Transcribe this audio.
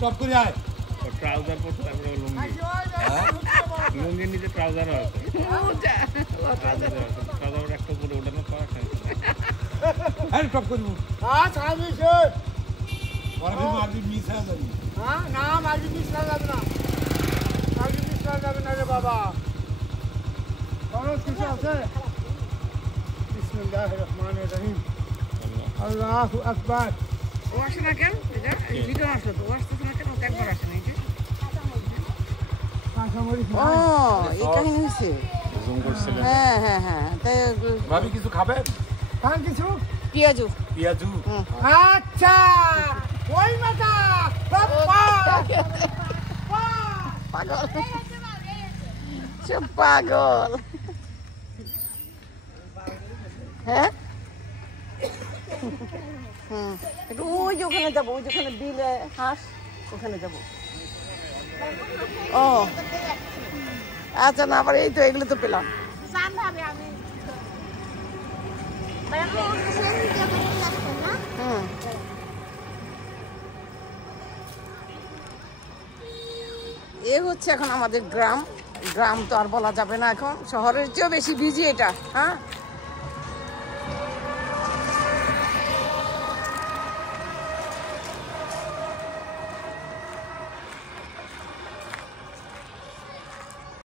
top করে আয় trouser পরতে তারপরে লুঙ্গি লুঙ্গির নিচে ট্রাউজারও আছে ট্রাউজার একটা পরে ওঠানো পাওয়া যায় আরে টপ করবো ছাড়বি সে মারবি মিস হয়ে যাবি না মারবি মিস করা যাবে না মারবি মিস করা যাবে না রে বাবা খরচ কিছু আছে বিসমিল্লাহির রহমানির রহিম আল্লাহু আকবার ও আসে না কেন এটা ভিডিও আসলো তো ও আসতেছে না কেন একবার আসে না ও এই কাহিনী হয়েছে জুম করছিলেন হ্যাঁ হ্যাঁ হ্যাঁ তাই ভাবি কিছু খাবেন খান কিছু পিয়াজু পেঁয়াজু আচ্ছা ওই মাথা পাগল সব পাগল হ্যাঁ একটু ওই যে ওখানে যাবো ওই যেখানে বিলে হাঁস ওখানে যাবো ও আচ্ছা না আবার এই তো এগুলো তো পেলাম এ হচ্ছে এখন আমাদের গ্রাম গ্রাম তো আর বলা যাবে না এখন শহরের চেয়েও বেশি বিজি এটা হ্যাঁ